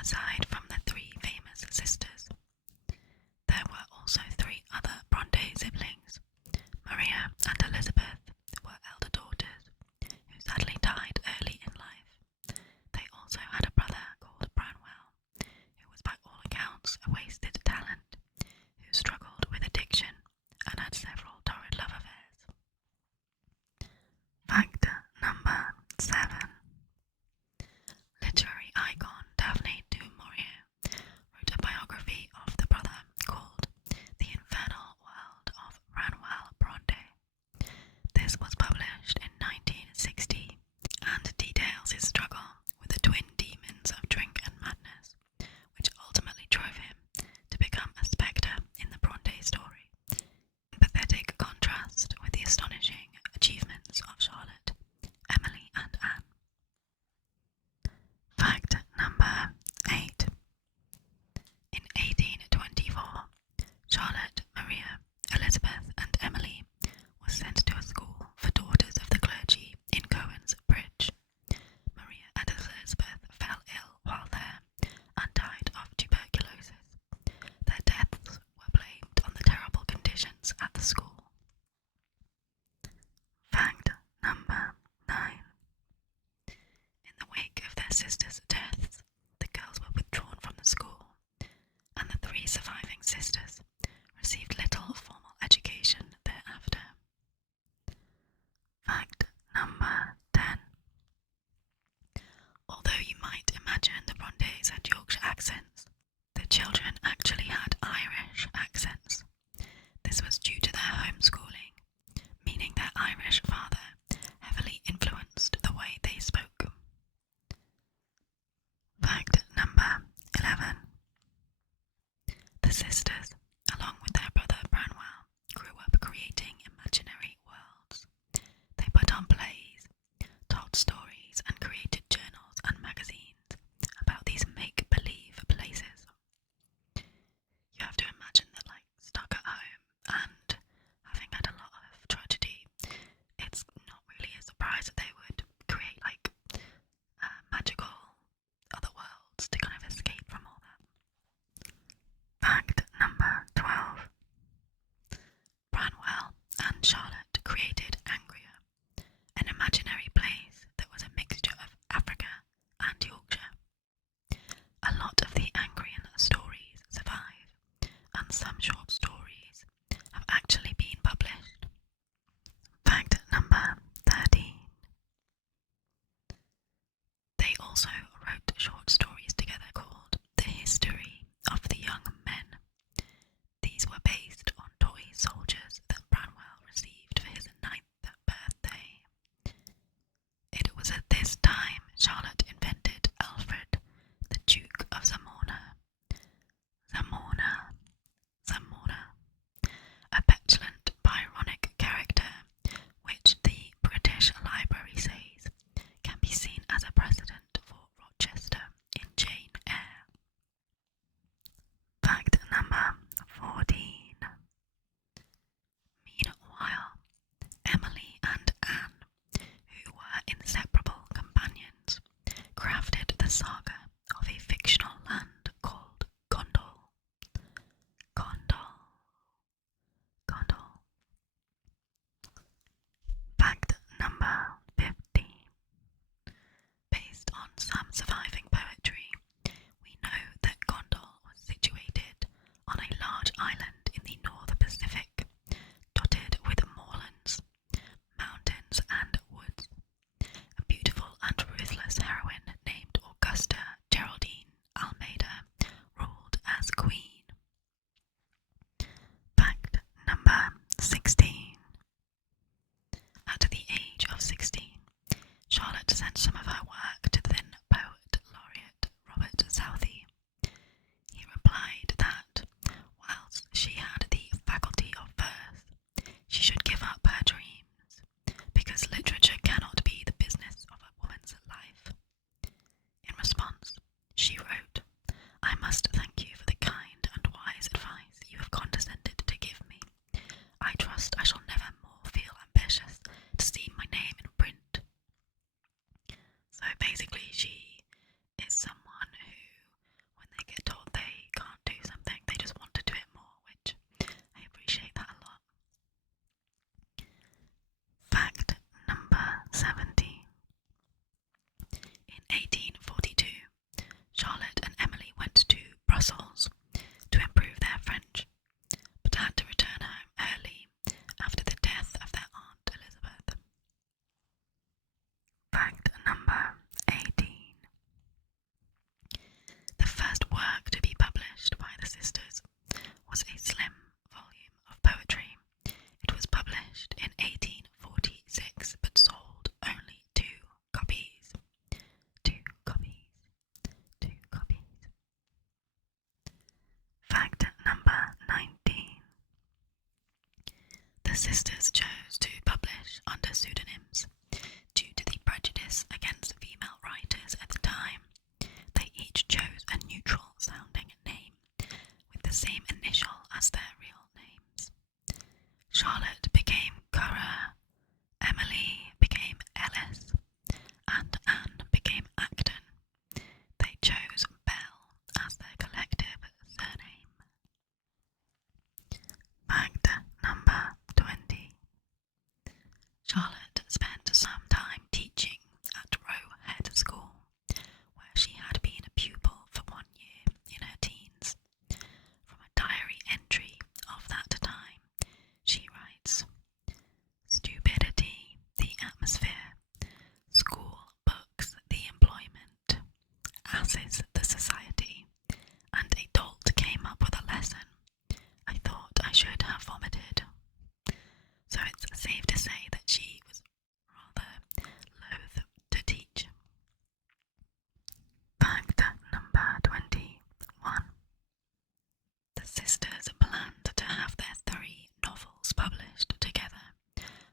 Aside from the three famous sisters, there were also three other Brontë siblings. Maria and Elizabeth were elder daughters who sadly died early in life. They also had a brother called Branwell, who was by all accounts a wasted talent, who struggled with addiction and had several torrid love affairs. Fact number 7. Literary icon Daphne du Maurier wrote a biography of the brother called The Infernal World of Branwell Brontë. This was published in 1960 and details his struggle with the twin demons of drink and madness, which ultimately drove him to become a spectre in the Brontë story, in pathetic contrast with the astonishing achievements of Charlotte, Emily and Anne. Fact number 8. In 1824, Charlotte, Maria, Elizabeth and Emily were sent to a school for daughters of the clergy in Cowan's Bridge. Maria and Elizabeth fell ill while there and died of tuberculosis. Their deaths were blamed on the terrible conditions at the school. Fact number 9. In the wake of their sisters' deaths, the girls were withdrawn from the school, and the three surviving sisters received little formal education thereafter. Fact number 10. Although you might imagine the Brontes had Yorkshire accents, the children actually had Irish accents. This was due to their homeschooling, meaning their Irish father heavily influenced the way they spoke. Fact number 11. The sisters, along with their brother Branwell, grew up creating imaginary worlds. They put on plays, told stories, and created journals and magazines about these make-believe places. You have to imagine that, stuck at home and having had a lot of tragedy, it's not really a surprise that they would create magical other worlds to kind of escape from all that. Fact number 12. Branwell and Charlotte created Angria, an imaginary place that was a mixture of Africa and Yorkshire. A lot of the Angrian stories survive, and some short stories have actually been published. Fact number 13. They also wrote short stories together called The History of the Young Men. These were based on toy soldiers that Branwell received for his 9th birthday. It was at this time Charlotte invented Alfred, the Duke of Zamora. Zamora, a petulant, Byronic character, which the British Library says can be seen as a precedent for Rochester in Jane Eyre. Fact number 14. Meanwhile, Emily and Anne, who were inseparable companions, crafted the saga of a fictional land called Gondal. Fact number 15. Based on some surviving poetry, we know that Gondal was situated on a large island in the North Pacific, dotted with moorlands, mountains and woods. A beautiful and ruthless heroine named Augusta Geraldine Almeida ruled as queen. Fact number 16. At the age of 16, Charlotte sent some of her work to the then poet laureate Robert Southey. He replied that, whilst she 17. In 1842, Charlotte and Emily went to Brussels to improve their French, but had to return home early after the death of their Aunt Elizabeth. Fact number 18. The first work to be published by the sisters was a slim volume of poetry. It was published in 1846 but sold only 2 copies. 2 copies. 2 copies. Fact number 19. The sisters chose to publish under pseudonyms due to the prejudice against female writers at the time. They each chose a neutral sounding name with the same initial as their real names. Charlotte became Currer, Emily became Ellis, and Anne became Acton. They chose Bell as their collective surname. Fact number 20. Charlotte spent some time teaching at Roe Head School, where she had been a pupil for 1 year in her teens. From a diary entry of that time, she writes, "Stupidity, the atmosphere, school books, the employment, asses, the society, and a dolt came up with a lesson. I thought I should have vomited." So it's safe to say that she was rather loath to teach. Fact number 21. The sisters planned to have their 3 novels published together,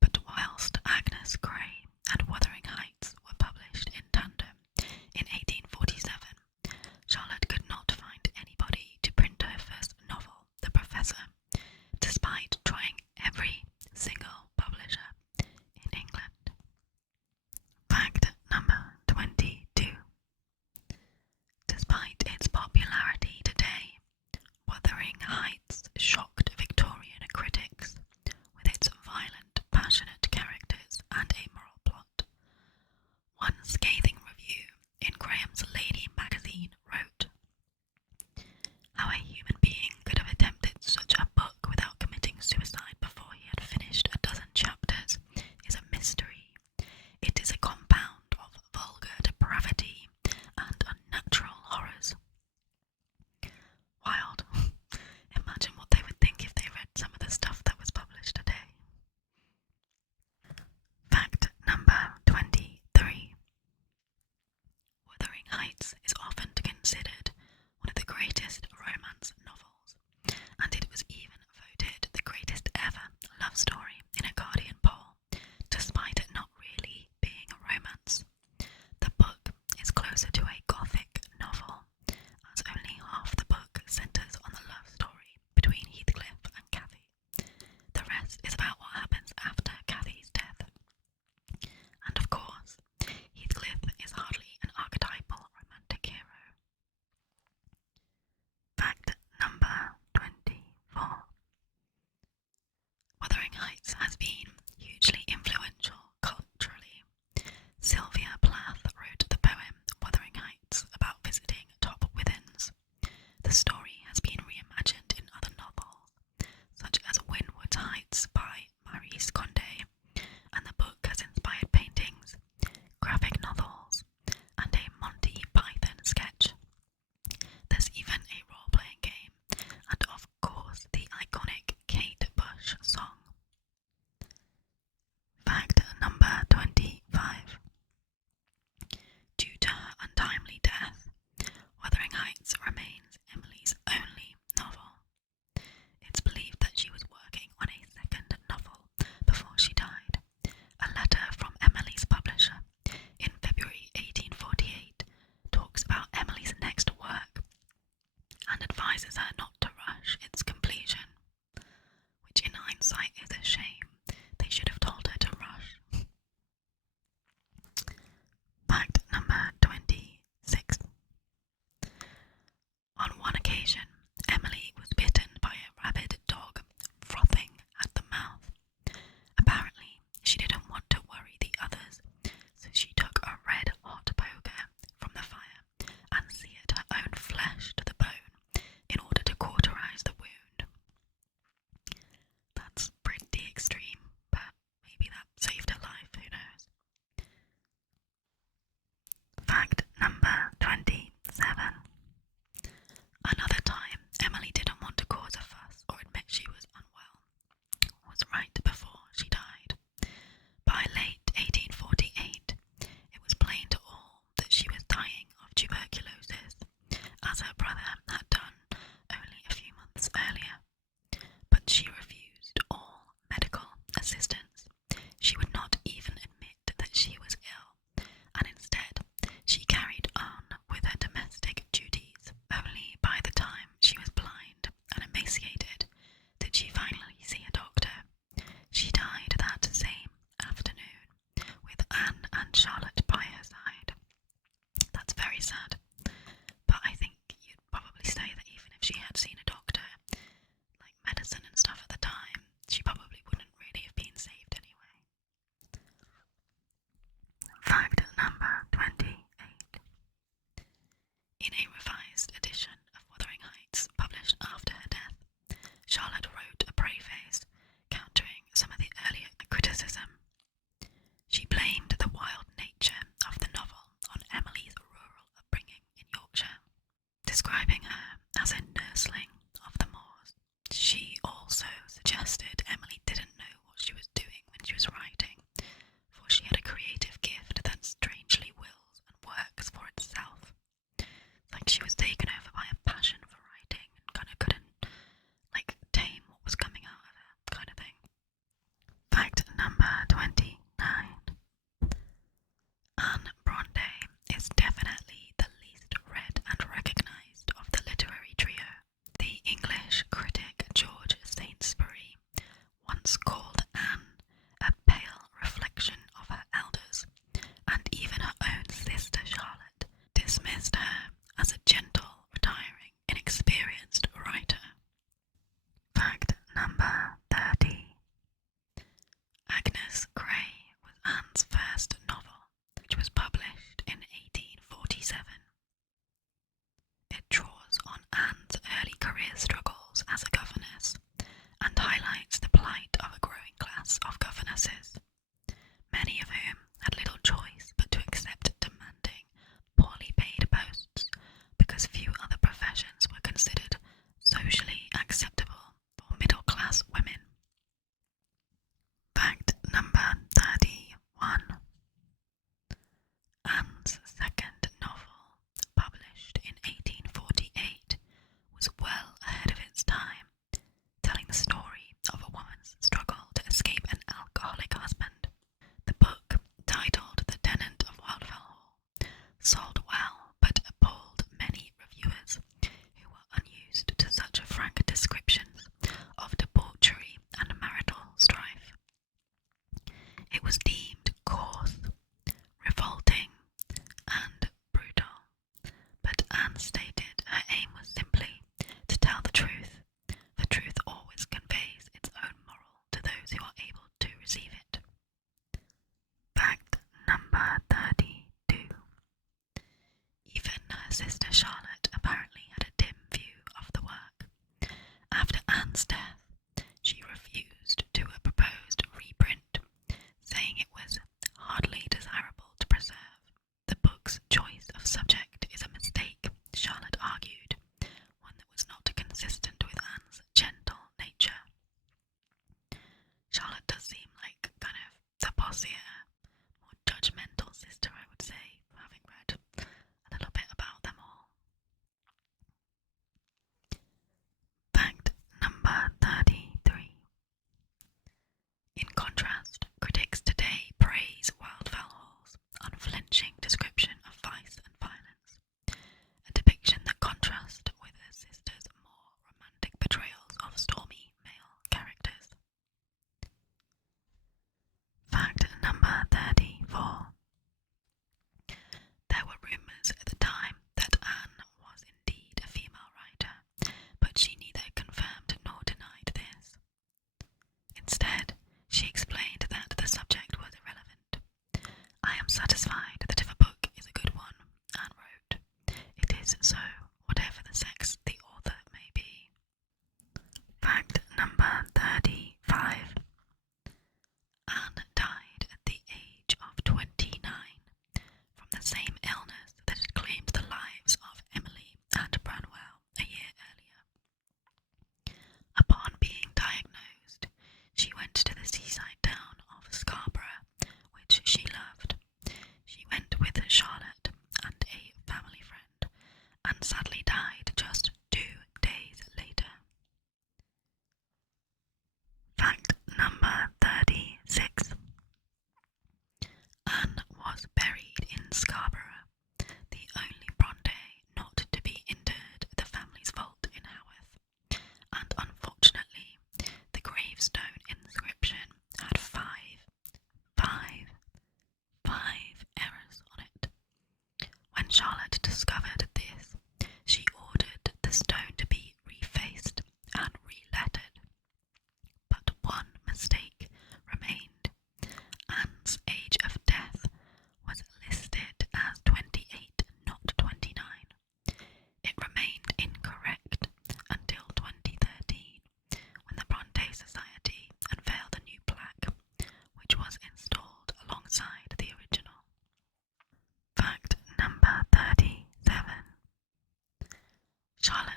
but whilst Agnes Grey and Wuthering Heights were published in tandem in 1847, Charlotte could not find anybody to print her first novel, The Professor, despite trying every single publisher in England. Fact number 22. Despite its popularity today, Wuthering Heights shocked Victorian critics with its violent, passionate characters and amoral plot. One scathing review in Graham's Lady magazine wrote, "How a human being could have attempted such a book without committing suicide before he had finished a dozen chapters is a mystery. It is a compound of vulgar depravity and unnatural horrors." Wild. Imagine what they would think if they read some of the stuff that was published today. Fact In a revised edition of Wuthering Heights, published after her death, Charlotte wrote a preface countering some of the earlier criticism. She blamed the wild nature of the novel on Emily's rural upbringing in Yorkshire, describing her as a nursling of the moors. She also suggested Emily didn't know what she was doing when she was writing, for she had a creative gift that strangely wills and works for itself. Like she was taken over by a passion for writing and kind of couldn't, tame what was coming out of her, kind of thing. Fact number 29. Anne Brontë is definitely the least read and recognised of the literary trio. The English critic George Saintsbury once called Anne a pale reflection of her elders, and even her own sister Charlotte dismissed her as a gentle, retiring, inexperienced writer. Fact number 30. Agnes Grey was Anne's first novel, which was published in 1847. It draws on Anne's early career struggles as a governess and highlights the plight of a growing class of governesses, many of whom had little choice but to accept demanding, poorly paid posts because few other professions were considered socially acceptable for middle-class women. Fact number 31. Anne's second novel, published in 1848, was well ahead of its time, telling the story of a woman's struggle to escape an alcoholic husband. The book, titled The Tenant of Wildfell Hall, sold well but appalled many reviewers who were unused to such frank descriptions of debauchery and marital strife. It was deemed coarse, revolting, and brutal, but Anne stated her aim was simply to tell the truth, for truth always conveys its own moral to those who are able to receive it. Fact number 32. Even her sister Charlotte apparently had a dim view of the work. After Anne's death, she refused to a proposed reprint, saying it was hardly desirable to preserve. The book's choice of subject is a mistake, Charlotte argued, one that was not consistent with Anne's gentle nature. Charlotte does seem like kind of the bossier, more judgmental sister, I would say, having read a little bit about them all. Fact number 33. In contrast, critics today praise Wildfell Hall's unflinching description of vice and violence, a depiction that contrasts with her sister's more romantic portrayals of stormy male characters. Fact number 34.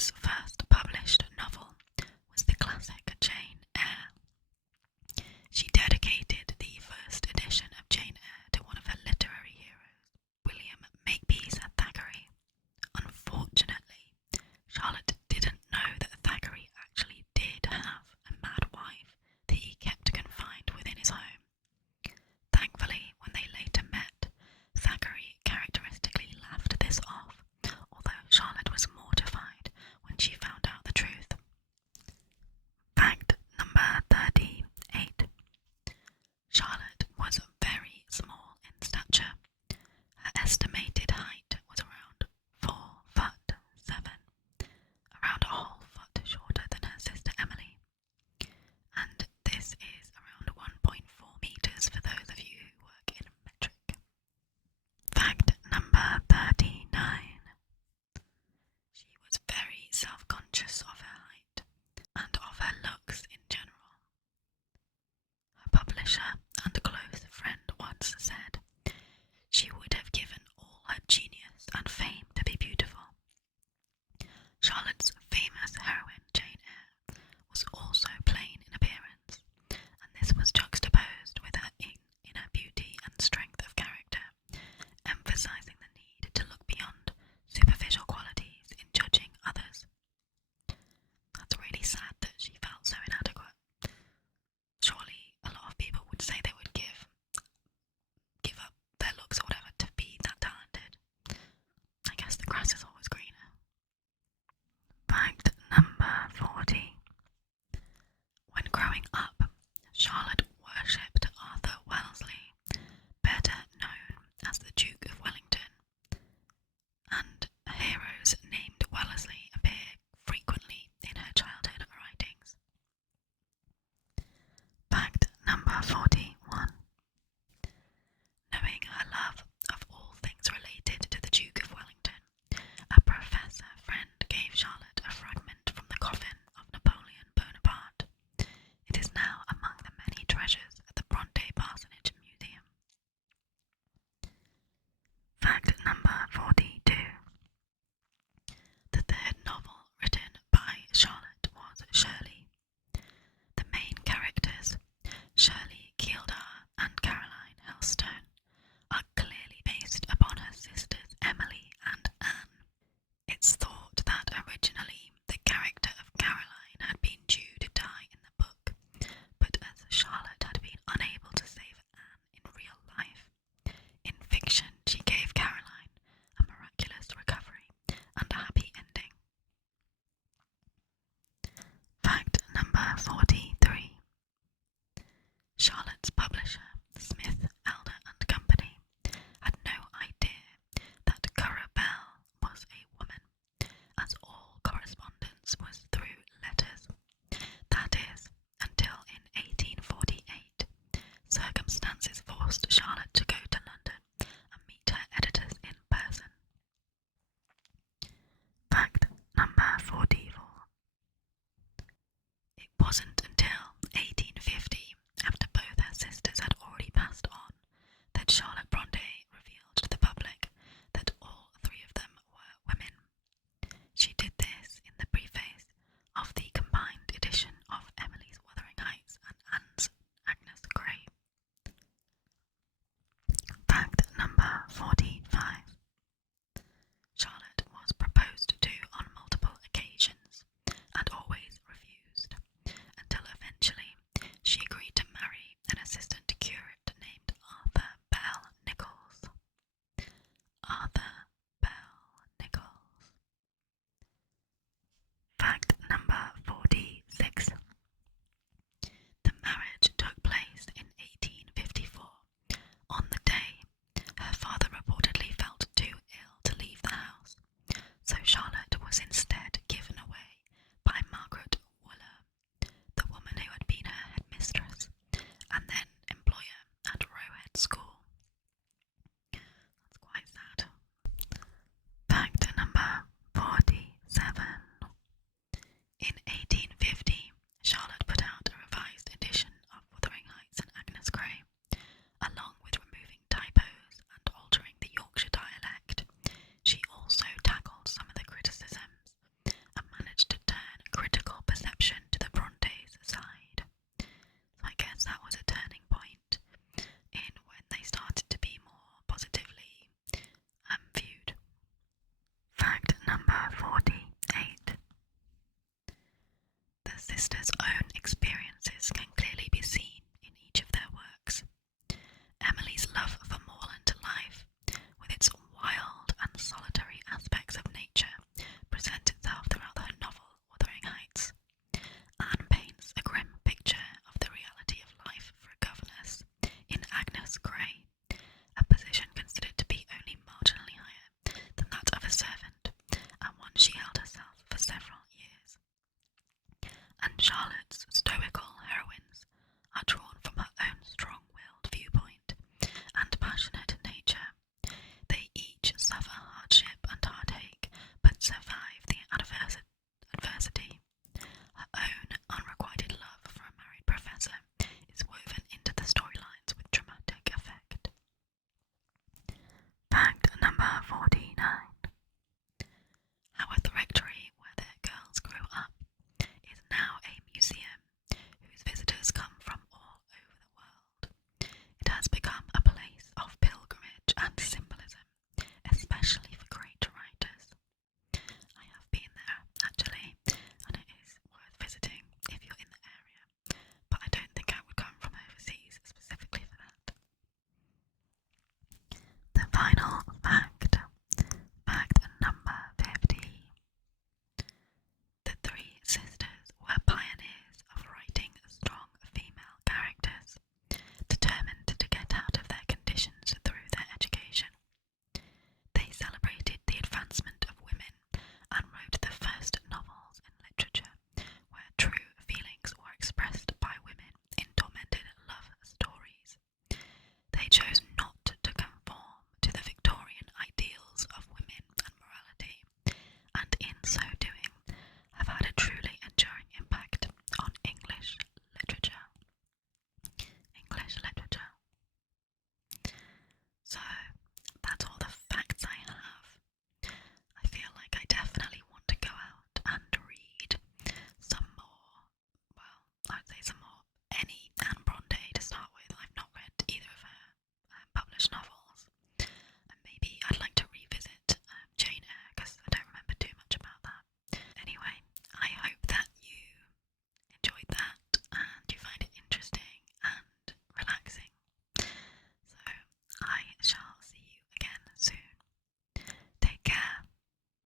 Charlotte's first published novel was the classic Jane Eyre. She dedicated the first edition of Jane Eyre to one of her literary heroes, William Makepeace Thackeray. Unfortunately, Charlotte didn't know that Thackeray actually did have a mad wife that he kept confined within his home. Thankfully, when they later met, Thackeray characteristically laughed this off, although Charlotte was mortified when she found out the truth. Fact number 38. Charlotte was very small in stature. Her estimated height was around 4'7", around a whole foot shorter than her sister Emily. And this is around 1.4 meters for those of you who work in metric. Fact number 39. She was very self-conscious